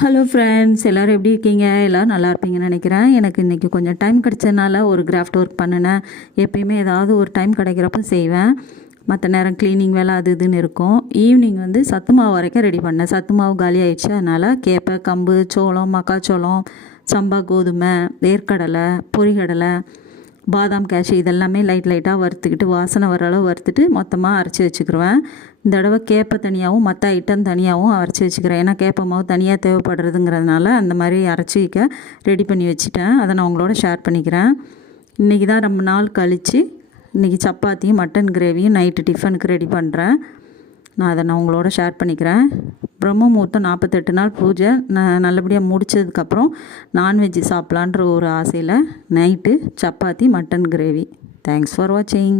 Hello friends, எல்லோரும் எப்படி இருக்கீங்க? எல்லோரும் நல்லா இருப்பீங்கன்னு நினைக்கிறேன். எனக்கு இன்றைக்கி கொஞ்சம் டைம் கிடச்சதுனால ஒரு கிராஃப்ட் ஒர்க் பண்ணினேன். எப்பயுமே ஏதாவது ஒரு டைம் கிடைக்கிறப்ப செய்வேன். மற்ற நேரம் க்ளீனிங் வேலை அது இதுன்னு இருக்கும். ஈவினிங் சத்து மாவு வரைக்கும் ரெடி பண்ணேன். சத்து மாவு காலி ஆயிடுச்சு. அதனால் கேப்பை, கம்பு, சோளம், மக்காச்சோளம், சம்பா கோதுமை, வேர்க்கடலை, பொரிகடலை, பாதாம் கேஷ்யூ இதெல்லாமே லைட்டாக வறுத்துக்கிட்டு வாசனை வர அளவு வறுத்துட்டு மொத்தமாக அரைச்சி வச்சுக்கிருவேன். இந்த தடவை கேப்பை தனியாகவும் மற்ற ஐட்டம் தனியாகவும் அரைச்சி வச்சுக்கிறேன். ஏன்னா கேப்பை மாவு தனியாக தேவைப்படுறதுங்கிறதுனால அந்த மாதிரி அரைச்சி வைக்க ரெடி பண்ணி வச்சுட்டேன். அதை நான் உங்களோட ஷேர் பண்ணிக்கிறேன். இன்றைக்கி தான் ரொம்ப நாள் கழித்து இன்றைக்கி சப்பாத்தியும் மட்டன் கிரேவியும் நைட்டு டிஃபனுக்கு ரெடி பண்ணுறேன். நான் உங்களோட ஷேர் பண்ணிக்கிறேன். பிரம்ம முகூர்த்தம் 48 நாள் பூஜை நான் நல்லபடியாக முடித்ததுக்கப்புறம் நான்வெஜ்ஜு சாப்பிட்லான்ற ஒரு ஆசையில் night chapati mutton gravy. Thanks for வாட்சிங்.